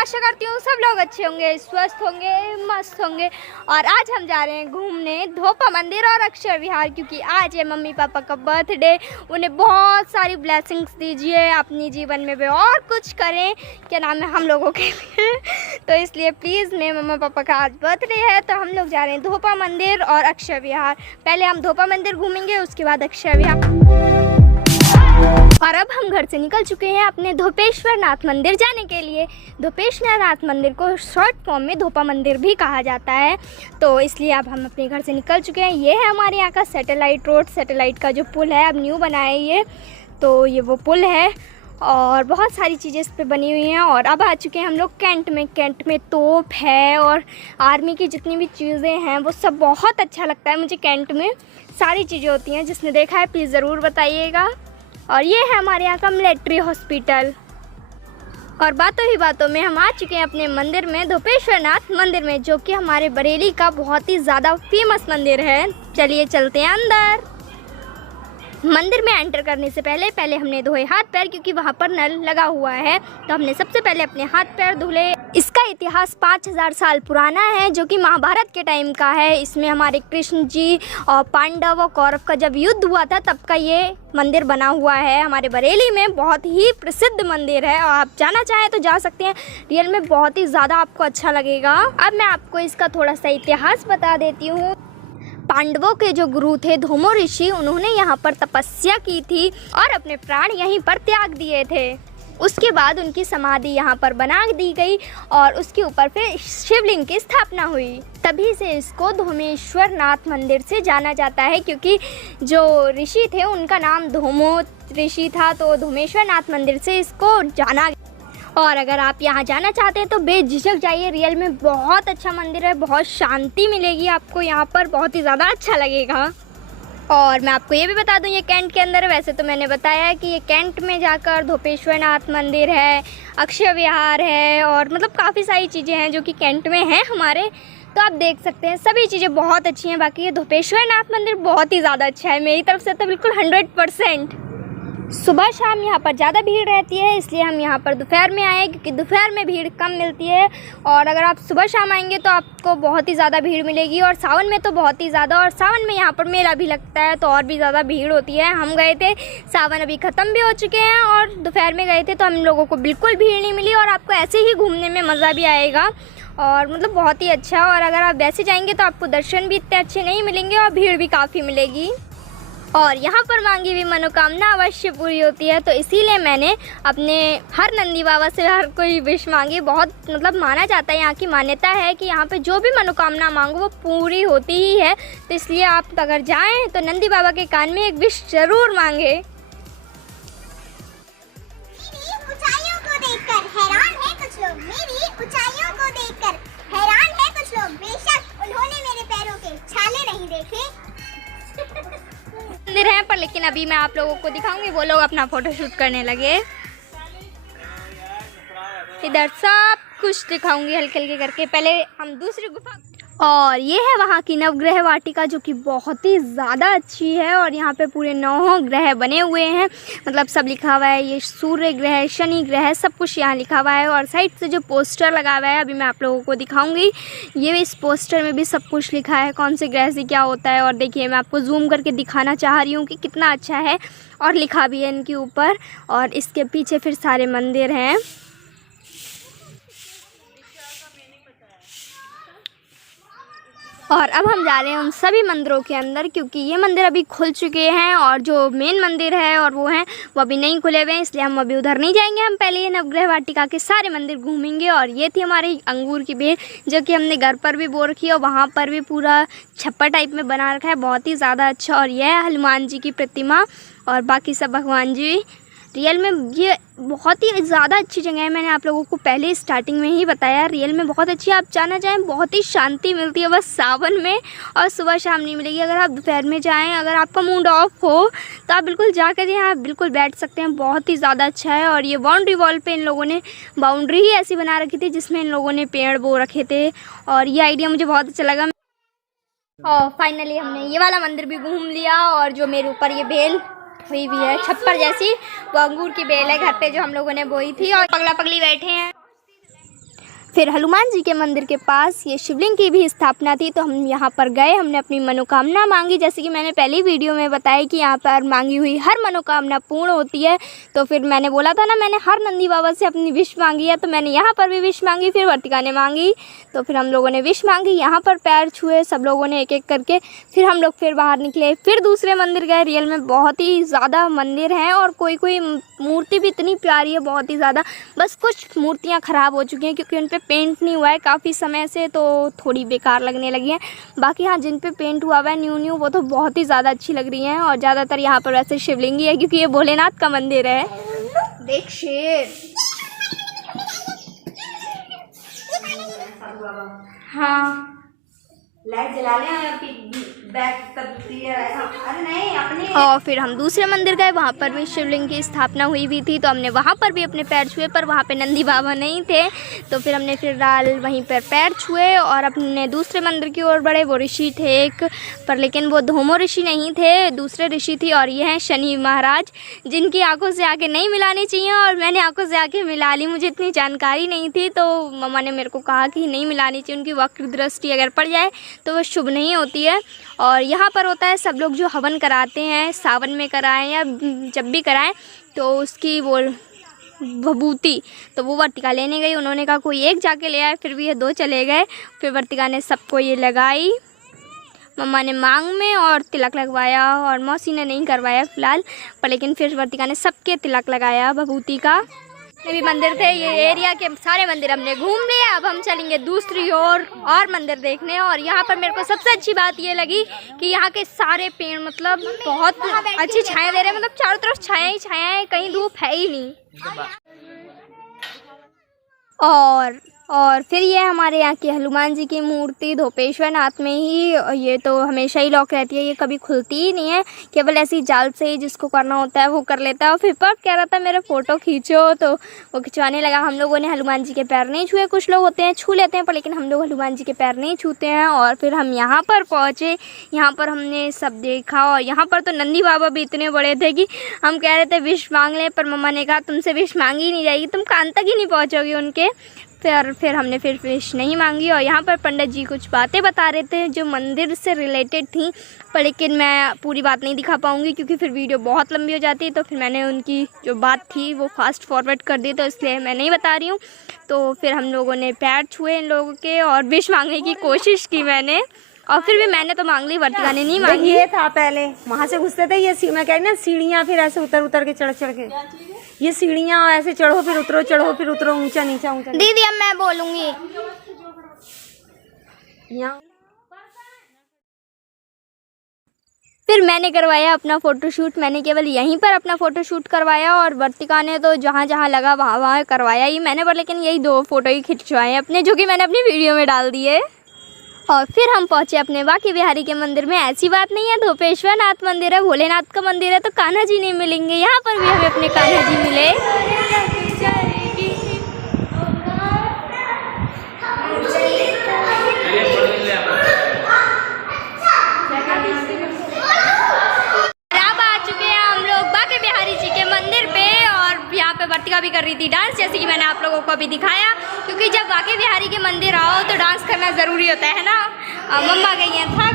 आशा करती हूँ सब लोग अच्छे होंगे, स्वस्थ होंगे, मस्त होंगे। और आज हम जा रहे हैं घूमने धोपा मंदिर और अक्षर विहार, क्योंकि आज है मम्मी पापा का बर्थडे। उन्हें बहुत सारी ब्लेसिंग्स दीजिए अपनी जीवन में वे और कुछ करें, क्या नाम है, हम लोगों के लिए। तो इसलिए प्लीज़ मेरे मम्मा पापा का आज बर्थडे है, तो हम लोग जा रहे हैं धोपा मंदिर और अक्षर विहार। पहले हम धोपा मंदिर घूमेंगे, उसके बाद अक्षर विहार। और अब हम घर से निकल चुके हैं अपने धोपेश्वर नाथ मंदिर जाने के लिए। धोपेश्वर नाथ मंदिर को शॉर्ट फॉर्म में धोपा मंदिर भी कहा जाता है, तो इसलिए अब हम अपने घर से निकल चुके हैं। ये है हमारे यहाँ का सैटेलाइट रोड, सैटेलाइट का जो पुल है, अब न्यू बना है ये, तो ये वो पुल है और बहुत सारी चीज़ें इस पर बनी हुई हैं। और अब आ चुके हैं हम लोग कैंट में। कैंट में तोप है और आर्मी की जितनी भी चीज़ें हैं वो सब बहुत अच्छा लगता है मुझे। कैंट में सारी चीज़ें होती हैं, जिसने देखा है प्लीज़ ज़रूर बताइएगा। और ये है हमारे यहाँ का मिलिट्री हॉस्पिटल। और बातों ही बातों में हम आ चुके हैं अपने मंदिर में, धोपेश्वर नाथ मंदिर में, जो कि हमारे बरेली का बहुत ही ज़्यादा फेमस मंदिर है। चलिए चलते हैं अंदर। मंदिर में एंटर करने से पहले हमने धोए हाथ पैर, क्योंकि वहाँ पर नल लगा हुआ है, तो हमने सबसे पहले अपने हाथ पैर धुले। इसका इतिहास 5000 साल पुराना है, जो कि महाभारत के टाइम का है। इसमें हमारे कृष्ण जी और पांडव और कौरव का जब युद्ध हुआ था तब का ये मंदिर बना हुआ है। हमारे बरेली में बहुत ही प्रसिद्ध मंदिर है और आप जाना चाहें तो जा सकते हैं। रियल में बहुत ही ज़्यादा आपको अच्छा लगेगा। अब मैं आपको इसका थोड़ा सा इतिहास बता देती हूँ। पांडवों के जो गुरु थे धूमो ऋषि, उन्होंने यहाँ पर तपस्या की थी और अपने प्राण यहीं पर त्याग दिए थे। उसके बाद उनकी समाधि यहाँ पर बना दी गई और उसके ऊपर फिर शिवलिंग की स्थापना हुई। तभी से इसको धोमेश्वर नाथ मंदिर से जाना जाता है, क्योंकि जो ऋषि थे उनका नाम धूमो ऋषि था, तो धोमेश्वर नाथ मंदिर से इसको जाना। और अगर आप यहाँ जाना चाहते हैं तो बेझिझक जाइए। रियल में बहुत अच्छा मंदिर है, बहुत शांति मिलेगी आपको यहाँ पर, बहुत ही ज़्यादा अच्छा लगेगा। और मैं आपको ये भी बता दूँ ये कैंट के अंदर है। वैसे तो मैंने बताया है कि ये कैंट में जाकर धोपेश्वर नाथ मंदिर है, अक्षर विहार है और मतलब काफ़ी सारी चीज़ें हैं जो कि कैंट में हैं हमारे, तो आप देख सकते हैं सभी चीज़ें बहुत अच्छी हैं। बाकी ये धोपेश्वर नाथ मंदिर बहुत ही ज़्यादा अच्छा है, मेरी तरफ से तो बिल्कुल 100%। सुबह शाम यहाँ पर ज़्यादा भीड़ रहती है, इसलिए हम यहाँ पर दोपहर में आए, क्योंकि दोपहर में भीड़ कम मिलती है। और अगर आप सुबह शाम आएंगे तो आपको बहुत ही ज़्यादा भीड़ मिलेगी, और सावन में तो बहुत ही ज़्यादा। और सावन में यहाँ पर मेला भी लगता है, तो और भी ज़्यादा भीड़ होती है। हम गए थे, सावन अभी ख़त्म भी हो चुके हैं और दोपहर में गए थे, तो हम लोगों को बिल्कुल भीड़ नहीं मिली। और आपको ऐसे ही घूमने में मज़ा भी आएगा और मतलब बहुत ही अच्छा। और अगर आप वैसे जाएंगे तो आपको दर्शन भी इतने अच्छे नहीं मिलेंगे और भीड़ भी काफ़ी मिलेगी। और यहाँ पर मांगी हुई मनोकामना अवश्य पूरी होती है, तो इसीलिए मैंने अपने हर नंदी बाबा से हर कोई विश मांगी। बहुत मतलब माना जाता है, यहाँ की मान्यता है कि यहाँ पे जो भी मनोकामना मांगो वो पूरी होती ही है। तो इसलिए आप अगर जाएं तो नंदी बाबा के कान में एक विश जरूर मांगे। ऊंचाइयों को देखकर हैरान है कुछ लोग, मेरी ऊंचाइयों को देखकर हैरान है कुछ लोग, बेशक उन्होंने मेरे पैरों के छाले नहीं देखे। मंदिर है पर, लेकिन अभी मैं आप लोगों को दिखाऊंगी। वो लोग अपना फोटो शूट करने लगे। इधर सब कुछ दिखाऊंगी हल्के हल्के करके। पहले हम दूसरी गुफा, और ये है वहाँ की नवग्रह वाटिका, जो कि बहुत ही ज़्यादा अच्छी है। और यहाँ पे पूरे 9 ग्रह बने हुए हैं, मतलब सब लिखा हुआ है। ये सूर्य ग्रह, शनि ग्रह, सब कुछ यहाँ लिखा हुआ है। और साइड से जो पोस्टर लगा हुआ है अभी मैं आप लोगों को दिखाऊंगी, ये इस पोस्टर में भी सब कुछ लिखा है, कौन से ग्रह से क्या होता है। और देखिए मैं आपको जूम करके दिखाना चाह रही हूँ कि कितना अच्छा है, और लिखा भी है इनके ऊपर। और इसके पीछे फिर सारे मंदिर हैं। और अब हम जा रहे हैं उन सभी मंदिरों के अंदर, क्योंकि ये मंदिर अभी खुल चुके हैं और जो मेन मंदिर है और वो हैं वो अभी नहीं खुले हुए हैं, इसलिए हम अभी उधर नहीं जाएंगे। हम पहले ये नवग्रह वाटिका के सारे मंदिर घूमेंगे। और ये थी हमारी अंगूर की बेल, जो कि हमने घर पर भी बो रखी है और वहाँ पर भी पूरा छप्पर टाइप में बना रखा है, बहुत ही ज़्यादा अच्छा। और यह है हनुमान जी की प्रतिमा और बाकी सब भगवान जी। रियल में ये बहुत ही ज़्यादा अच्छी जगह है, मैंने आप लोगों को पहले स्टार्टिंग में ही बताया। रियल में बहुत अच्छी, आप जाना चाहें बहुत ही शांति मिलती है, बस सावन में। और सुबह शाम नहीं मिलेगी। अगर आप दोपहर में जाएं, अगर आपका मूड ऑफ हो तो आप बिल्कुल जाकर यहाँ बिल्कुल बैठ सकते हैं, बहुत ही ज़्यादा अच्छा है। और ये बाउंड्री वॉल पे इन लोगों ने बाउंड्री ही ऐसी बना रखी थी जिसमें इन लोगों ने पेड़ बो रखे थे, और ये आइडिया मुझे बहुत अच्छा लगा। और फाइनली हमने ये वाला मंदिर भी घूम लिया। और जो मेरे ऊपर ये बेल हुई भी है छप्पर जैसी, वो अंगूर की बेल है घर पे जो हम लोगों ने बोई थी। और पगला पगली बैठे हैं। फिर हनुमान जी के मंदिर के पास ये शिवलिंग की भी स्थापना थी, तो हम यहाँ पर गए, हमने अपनी मनोकामना मांगी। जैसे कि मैंने पहली वीडियो में बताया कि यहाँ पर मांगी हुई हर मनोकामना पूर्ण होती है। तो फिर मैंने बोला था ना, मैंने हर नंदी बाबा से अपनी विश मांगी है, तो मैंने यहाँ पर भी विश मांगी, फिर वर्तिका ने मांगी। तो फिर हम लोगों ने विश मांगी, यहाँ पर पैर छुए सब लोगों ने एक एक करके। फिर हम लोग फिर बाहर निकले, फिर दूसरे मंदिर गए। रियल में बहुत ही ज़्यादा मंदिर हैं और कोई कोई मूर्ति भी इतनी प्यारी है, बहुत ही ज़्यादा। बस कुछ मूर्तियाँ ख़राब हो चुकी हैं क्योंकि उन पर पेंट नहीं हुआ है काफ़ी समय से, तो थोड़ी बेकार लगने लगी हैं। बाकी हाँ, जिन पे पेंट हुआ है न्यू वो तो बहुत ही ज़्यादा अच्छी लग रही हैं। और ज़्यादातर यहाँ पर वैसे शिवलिंग ही है क्योंकि ये भोलेनाथ का मंदिर है। देख शेर, हाँ लाइट जला लें, बैक तब क्लियर आएगा। अरे नहीं अपने। और फिर हम दूसरे मंदिर गए, वहाँ पर भी शिवलिंग की स्थापना हुई भी थी, तो हमने वहाँ पर भी अपने पैर छुए, पर वहाँ पे नंदी बाबा नहीं थे। तो फिर हमने फिर वहीं पर पैर छुए और अपने दूसरे मंदिर की ओर बढ़े। वो ऋषि थे एक, पर लेकिन वो धूमो ऋषि नहीं थे, दूसरे ऋषि थी। और ये हैं शनि महाराज, जिनकी आंखों से आंखें नहीं मिलानी चाहिए, और मैंने आंखों से आंखें मिला ली। मुझे इतनी जानकारी नहीं थी, तो मम्मा ने मेरे को कहा कि नहीं मिलानी चाहिए, उनकी वक्र दृष्टि अगर पड़ जाए तो वो शुभ नहीं होती है। और यहाँ पर होता है, सब लोग जो हवन कराते हैं, सावन में कराएं या जब भी कराएं, तो उसकी वो विभूति, तो वो वर्तिका लेने गई। उन्होंने कहा कोई एक जाके ले आए, फिर भी ये 2 चले गए। फिर वर्तिका ने सबको ये लगाई, मम्मा ने मांग में और तिलक लगवाया, और मौसी ने नहीं करवाया फ़िलहाल, पर लेकिन फिर वर्तिका ने सबके तिलक लगाया विभूति का। ये भी मंदिर थे, ये एरिया के सारे मंदिर हमने घूम लिए। अब हम चलेंगे दूसरी ओर और मंदिर देखने। और यहाँ पर मेरे को सबसे अच्छी बात ये लगी कि यहाँ के सारे पेड़ मतलब बहुत अच्छी छाया दे रहे हैं, मतलब चारों तरफ छाया ही छाया है, कहीं धूप है ही नहीं। और फिर ये हमारे यहाँ की हनुमान जी की मूर्ति धोपेश्वर नाथ में ही, ये तो हमेशा ही लॉक रहती है, ये कभी खुलती ही नहीं है, केवल ऐसी जाल से ही जिसको करना होता है वो कर लेता है। और फिर पर कह रहा था मेरा फ़ोटो खींचो, तो वो खिंचवाने लगा। हम लोगों ने हनुमान जी के पैर नहीं छुए, कुछ लोग होते हैं छू लेते हैं, पर लेकिन हम लोग हनुमान जी के पैर नहीं छूते हैं। और फिर हम यहाँ पर पहुँचे, यहाँ पर हमने सब देखा, और यहाँ पर तो नंदी बाबा भी इतने बड़े थे कि हम कह रहे थे विश मांग लें, पर मम्मा ने कहा तुमसे विश मांगी ही नहीं जाएगी, तुम कान तक ही नहीं पहुँचोगी उनके। फिर हमने फिर विश नहीं मांगी। और यहाँ पर पंडित जी कुछ बातें बता रहे थे जो मंदिर से रिलेटेड थी, पर लेकिन मैं पूरी बात नहीं दिखा पाऊँगी क्योंकि फिर वीडियो बहुत लंबी हो जाती है। तो फिर मैंने उनकी जो बात थी वो फास्ट फॉरवर्ड कर दी, तो इसलिए मैं नहीं बता रही हूँ। तो फिर हम लोगों ने पैर छुए इन लोगों के और विश मांगने की कोशिश की मैंने, और फिर भी मैंने तो मांग ली, वर्तिका ने नहीं मांगी। ये था पहले वहाँ से घुसते थे, ये मैं कह रही ना सीढ़ियाँ, फिर ऐसे उतर के चढ़ के, ये सीढ़ियाँ ऐसे चढ़ो फिर उतरो, चढ़ो फिर उतरो, ऊंचा नीचा ऊंचा। दीदी अब मैं बोलूँगी। फिर मैंने करवाया अपना फ़ोटोशूट, मैंने केवल यहीं पर अपना फ़ोटोशूट करवाया, और वर्तिका ने तो जहाँ जहाँ लगा वहाँ वहाँ करवाया ही मैंने, पर लेकिन यही 2 फ़ोटो ही खिंचवाए अपने, जो कि मैंने अपनी वीडियो में डाल दिए। और फिर हम पहुँचे अपने बांके बिहारी के मंदिर में। ऐसी बात नहीं है, धोपेश्वर नाथ मंदिर है, भोलेनाथ का मंदिर है, तो कान्हा जी नहीं मिलेंगे। यहाँ पर भी हमें अपने कान्हा जी मिले। अब आ चुके हैं हम लोग बांके बिहारी जी के मंदिर पे, और यहाँ पे वर्तिका भी कर रही थी डांस, जैसे कि मैंने आप लोगों को अभी दिखाया, क्योंकि जब बांके बिहारी के मंदिर आओ तो डांस करना ज़रूरी होता है ना। मम्मा गई हैं थक,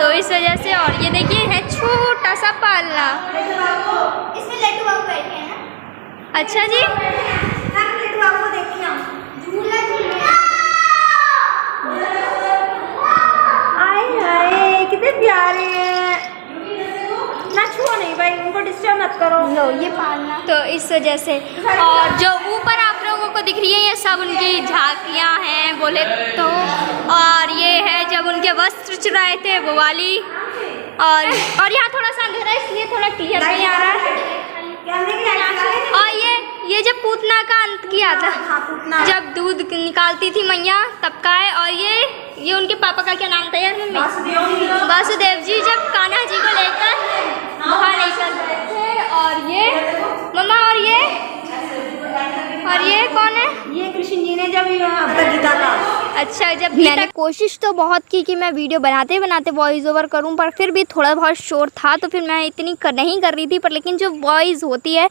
तो इस वजह से। और ये देखिए है छोटा सा पालना, इसमें लड्डू बाबू बैठे हैं ना। अच्छा जी, लड्डू बाबू को देखिए ना, झूला झूल रहे हैं, कितने प्यारे हैं। ना छुओ नहीं भाई, उनको डिस्टर्ब मत करो। लो ये पालना, तो इस वजह से। और जो ऊपर आप लोगों को दिख रही है ये सब उनकी झांकियाँ हैं बोले तो, और ये है जब उनके वस्त्र चुराए थे वो वाली। और यहाँ थोड़ा सा अंधेरा है इसलिए थोड़ा क्लियर नहीं आ रहा है। और ये जब पूतना का अंत किया था, जब दूध निकालती थी मैया तब का है। और ये उनके पापा का क्या नाम था यार मम्मी? वासुदेव जी, जब कान्हा जी को लेकर वहाँ निकल रहे थे। और ये मम्मा, और ये कौन है? ये कृष्ण जी ने जब गीता का, अच्छा, जब मैंने कोशिश तो बहुत की कि मैं वीडियो बनाते बनाते वॉइस ओवर करूं, पर फिर भी थोड़ा बहुत शोर था तो फिर मैं इतनी नहीं कर रही थी। पर लेकिन जो वॉइस होती है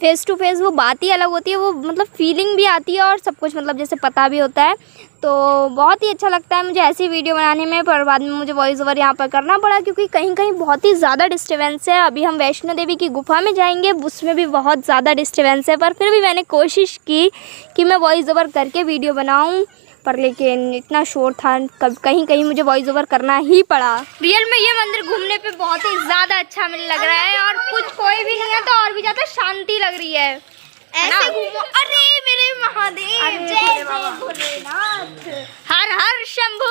फेस टू फेस, वो बात ही अलग होती है, वो मतलब फीलिंग भी आती है और सब कुछ मतलब जैसे पता भी होता है। तो बहुत ही अच्छा लगता है मुझे ऐसी वीडियो बनाने में। पर बाद में मुझे वॉइस ओवर यहाँ पर करना पड़ा क्योंकि कहीं कहीं बहुत ही ज़्यादा डिस्टर्बेंस है। अभी हम वैष्णो देवी की गुफा में जाएंगे, उसमें भी बहुत ज़्यादा डिस्टर्बेंस है, पर फिर भी मैंने कोशिश की कि मैं वॉइस ओवर करके वीडियो बनाऊँ। पर लेकिन इतना शोर था, कहीं कहीं मुझे वॉइस ओवर करना ही पड़ा। रियल में ये मंदिर घूमने पे बहुत ही ज़्यादा अच्छा मुझे लग रहा है और कुछ कोई भी नहीं है तो और भी ज़्यादा शांति लग रही है। ऐसे घूमो। अरे मेरे महादेव, जय भोलेनाथ, हर हर शंभू,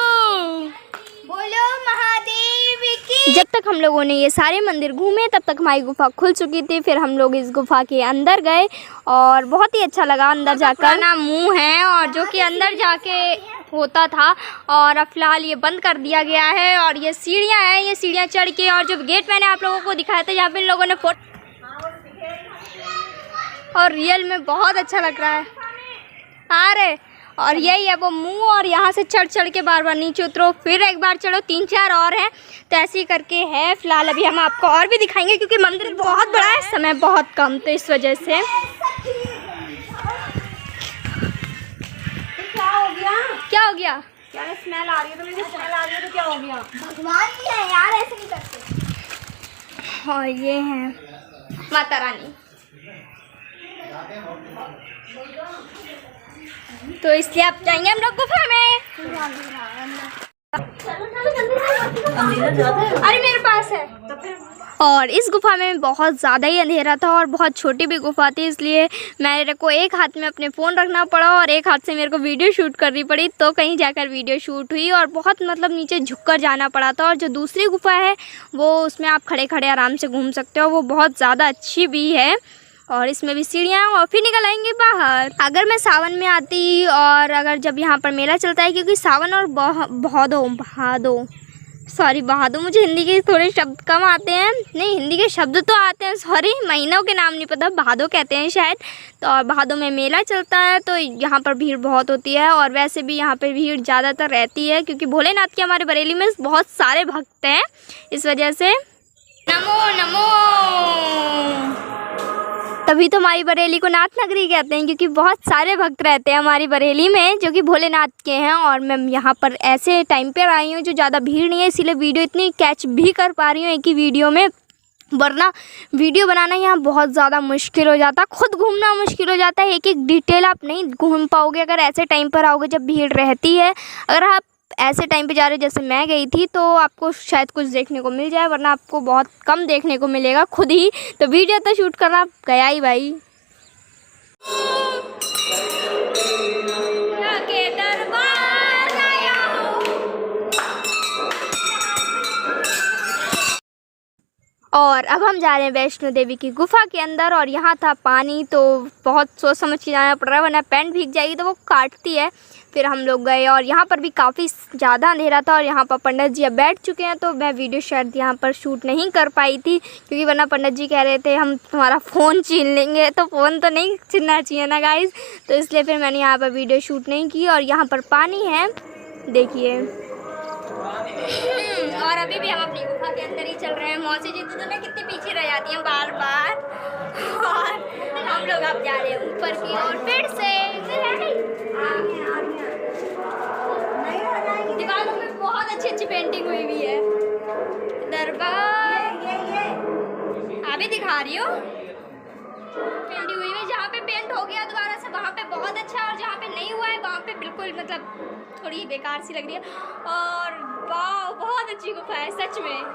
बोलो महादेव की। जब तक हम लोगों ने ये सारे मंदिर घूमे तब तक हमारी गुफा खुल चुकी थी। फिर हम लोग इस गुफा के अंदर गए और बहुत ही अच्छा लगा अंदर जाकर। ना मुंह है और जो कि अंदर जाके होता था, और अब फिलहाल ये बंद कर दिया गया है। और ये सीढ़ियाँ हैं, ये सीढ़ियाँ चढ़ के, और जो गेट मैंने आप लोगों को दिखाया था जहाँ पे इन लोगों ने फोटो, और रियल में बहुत अच्छा लग रहा है। अरे और यही है वो मुंह, और यहाँ से चढ़ चढ़ के बार बार नीचे उतरो, फिर एक बार चढ़ो, 3-4 और हैं, तो ऐसे ही करके है। फिलहाल अभी हम आपको और भी दिखाएंगे क्योंकि मंदिर बहुत बड़ा है, समय बहुत कम, तो इस वजह से। क्या हो गया? क्या हो गया? क्या स्मेल आ रही है? तो मुझे स्मेल आ रही है तो क्या हो गया? भगवान भी है यार, ऐसे नहीं करते। और ये है माता रानी, तो इसलिए आप जाएंगे हम लोग गुफा में। अरे मेरे पास है। और इस गुफा में बहुत ज़्यादा ही अंधेरा था और बहुत छोटी भी गुफा थी, इसलिए मेरे को एक हाथ में अपने फ़ोन रखना पड़ा और एक हाथ से मेरे को वीडियो शूट करनी पड़ी, तो कहीं जाकर वीडियो शूट हुई। और बहुत मतलब नीचे झुककर जाना पड़ा था। और जो दूसरी गुफा है वो उसमें आप खड़े खड़े आराम से घूम सकते हो, वो बहुत ज़्यादा अच्छी भी है। और इसमें भी सीढ़ियाँ, और फिर निकल आएंगे बाहर। अगर मैं सावन में आती, और अगर जब यहाँ पर मेला चलता है, क्योंकि सावन और भादो, मुझे हिंदी के थोड़े शब्द कम आते हैं, नहीं हिंदी के शब्द तो आते हैं, सॉरी, महीनों के नाम नहीं पता, भादो कहते हैं शायद। तो और भादो में मेला चलता है तो यहाँ पर भीड़ बहुत होती है। और वैसे भी यहाँ पर भीड़ ज़्यादातर रहती है क्योंकि भोलेनाथ के हमारे बरेली में बहुत सारे भक्त हैं, इस वजह से। नमो नमो, तभी तो हमारी बरेली को नाथ नगरी कहते हैं, क्योंकि बहुत सारे भक्त रहते हैं हमारी बरेली में जो कि भोलेनाथ के हैं। और मैं यहाँ पर ऐसे टाइम पर आई हूँ जो ज़्यादा भीड़ नहीं है, इसीलिए वीडियो इतनी कैच भी कर पा रही हूँ एक ही वीडियो में, वरना वीडियो बनाना यहाँ बहुत ज़्यादा मुश्किल हो जाता, खुद घूमना मुश्किल हो जाता है, एक एक डिटेल आप नहीं घूम पाओगे अगर ऐसे टाइम पर आओगे जब भीड़ रहती है। अगर आप ऐसे टाइम पे जा रहे जैसे मैं गई थी तो आपको शायद कुछ देखने को मिल जाए, वरना आपको बहुत कम देखने को मिलेगा खुद ही। तो वीडियो तो शूट करना गया ही भाई। और अब हम जा रहे हैं वैष्णो देवी की गुफा के अंदर। और यहाँ था पानी, तो बहुत सोच समझ के जाना पड़ रहा है, वरना पैंट भीग जाएगी तो वो काटती है। फिर हम लोग गए और यहाँ पर भी काफ़ी ज़्यादा अंधेरा था, और यहाँ पर पंडित जी अब बैठ चुके हैं, तो मैं वीडियो शायद यहाँ पर शूट नहीं कर पाई थी क्योंकि वरना पंडित जी कह रहे थे हम तुम्हारा फ़ोन छीन लेंगे, तो फ़ोन तो नहीं छीनना चाहिए ना गाइज़, तो इसलिए फिर मैंने यहाँ पर वीडियो शूट नहीं की। और यहाँ पर पानी है, देखिए। और अभी भी हम अपनी गुफा के अंदर ही चल रहे हैं। मौसी जी तो मैं कितनी पीछे रह जाती हैं बार बार। और हम लोग अब जा रहे हैं ऊपर की ओर फिर से। दीवारों में बहुत अच्छी अच्छी पेंटिंग हुई हुई है। दरबार अभी दिखा रही हो, पेंटिंग हुई है। जहाँ पे पेंट हो गया दोबारा से वहाँ पे बहुत अच्छा है, और जहाँ पे नहीं हुआ है वहाँ पे बिल्कुल मतलब थोड़ी बेकार सी लग रही है। और वाह, बहुत अच्छी गुफा है सच में।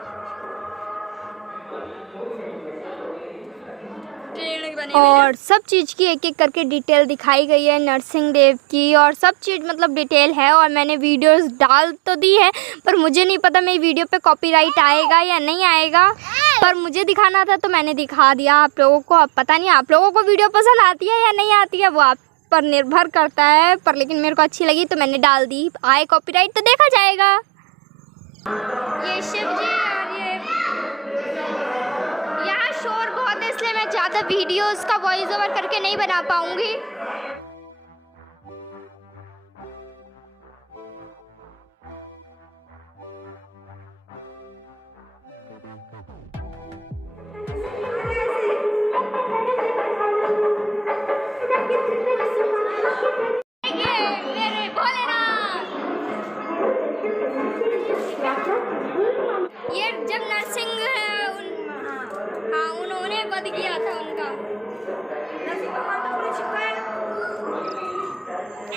और सब चीज़ की एक एक करके डिटेल दिखाई गई है, नरसिंह देव की, और सब चीज़ मतलब डिटेल है। और मैंने वीडियोस डाल तो दी है, पर मुझे नहीं पता मेरी वीडियो पे कॉपीराइट आएगा या नहीं आएगा, पर मुझे दिखाना था तो मैंने दिखा दिया आप लोगों को। अब पता नहीं आप लोगों को वीडियो पसंद आती है या नहीं आती है, वो आप पर निर्भर करता है, पर लेकिन मेरे को अच्छी लगी तो मैंने डाल दी। आए कॉपीराइट तो देखा जाएगा। ये शिव जी, और ये यहाँ शोर बहुत है इसलिए मैं ज़्यादा वीडियोस का वॉइस ओवर करके नहीं बना पाऊँगी।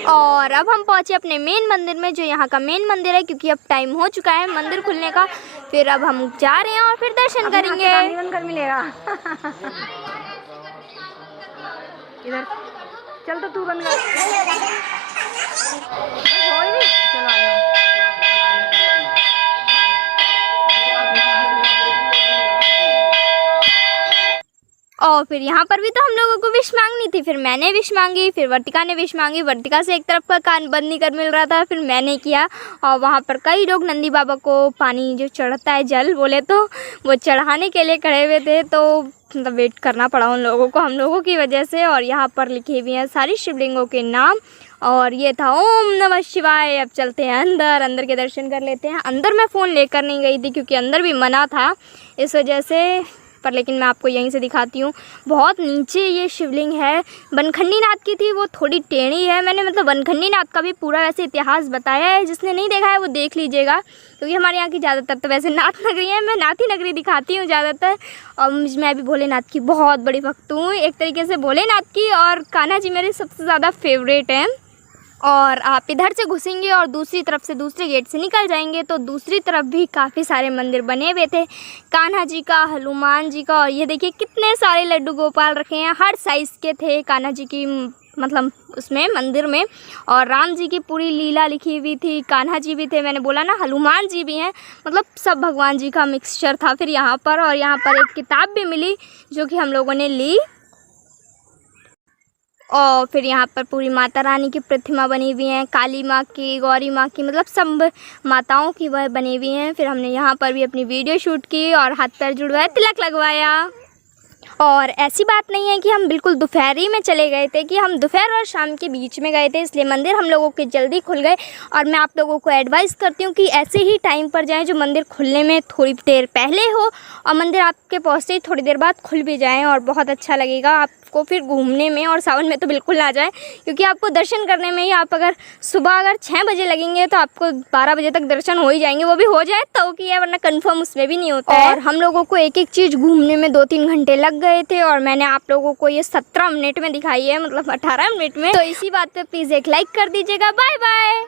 और अब हम पहुंचे अपने मेन मंदिर में, जो यहाँ का मेन मंदिर है, क्योंकि अब टाइम हो चुका है मंदिर खुलने का। फिर अब हम जा रहे हैं और फिर दर्शन करेंगे। बंद कर मिलेगा। इधर चल, तो तू बंद कर। चलो आ जाओ। और फिर यहाँ पर भी तो हम लोगों को विश मांगनी थी। फिर मैंने विश मांगी, फिर वर्तिका ने विश मांगी। वर्तिका से एक तरफ का कान बंद नहीं कर मिल रहा था, फिर मैंने किया। और वहाँ पर कई लोग नंदी बाबा को पानी जो चढ़ता है, जल बोले तो, वो चढ़ाने के लिए खड़े हुए थे। तो मतलब वेट करना पड़ा उन लोगों को, हम लोगों की वजह से। और यहाँ पर लिखे हुए हैं सारी शिवलिंगों के नाम। और ये था ओम नमः शिवाय। अब चलते हैं अंदर, अंदर के दर्शन कर लेते हैं। अंदर मैं फ़ोन लेकर नहीं गई थी क्योंकि अंदर भी मना था इस वजह से, पर लेकिन मैं आपको यहीं से दिखाती हूँ। बहुत नीचे ये शिवलिंग है। बनखंडी नाथ की थी, वो थोड़ी टेढ़ी है। मैंने मतलब बनखंडी नाथ का भी पूरा वैसे इतिहास बताया है, जिसने नहीं देखा है वो देख लीजिएगा, क्योंकि हमारे यहाँ की ज़्यादातर तो वैसे नाथ नगरी है। मैं नाथ ही नगरी दिखाती हूँ ज़्यादातर। और मैं भी भोलेनाथ की बहुत बड़ी भक्त हूँ एक तरीके से, भोलेनाथ की। और कान्हा जी मेरे सबसे ज़्यादा फेवरेट हैं। और आप इधर से घुसेंगे और दूसरी तरफ से, दूसरे गेट से निकल जाएंगे तो दूसरी तरफ भी काफ़ी सारे मंदिर बने हुए थे, कान्हा जी का, हनुमान जी का। और ये देखिए कितने सारे लड्डू गोपाल रखे हैं, हर साइज़ के थे कान्हा जी की मतलब उसमें मंदिर में। और राम जी की पूरी लीला लिखी हुई थी, कान्हा जी भी थे, मैंने बोला ना हनुमान जी भी हैं, मतलब सब भगवान जी का मिक्सचर था फिर यहाँ पर। और यहाँ पर एक किताब भी मिली जो कि हम लोगों ने ली। और फिर यहाँ पर पूरी माता रानी की प्रतिमा बनी हुई हैं, काली माँ की, गौरी माँ की, मतलब सब माताओं की वह बनी हुई हैं। फिर हमने यहाँ पर भी अपनी वीडियो शूट की और हाथ पैर जुड़वाए, तिलक लगवाया। और ऐसी बात नहीं है कि हम बिल्कुल दोपहर ही में चले गए थे, कि हम दोपहर और शाम के बीच में गए थे, इसलिए मंदिर हम लोगों के जल्दी खुल गए। और मैं आप लोगों को एडवाइस करती हूँ कि ऐसे ही टाइम पर जाएं जो मंदिर खुलने में थोड़ी देर पहले हो, और मंदिर आपके पहुँचते ही थोड़ी देर बाद खुल भी जाएं, और बहुत अच्छा लगेगा आपको फिर घूमने में। और सावन में तो बिल्कुल ना जाएं, क्योंकि आपको दर्शन करने में ही, आप अगर सुबह अगर 6 बजे लगेंगे तो आपको 12 बजे तक दर्शन हो ही जाएंगे, वो भी हो जाए तो कि है, वरना कंफर्म उसमें भी नहीं होता है। और हम लोगों को एक एक चीज़ घूमने में 2-3 घंटे लग गए थे, और मैंने आप लोगों को ये 17 मिनट में दिखाई है, मतलब 18 मिनट में। तो इसी बात पे प्लीज़ एक लाइक कर दीजिएगा। Bye bye.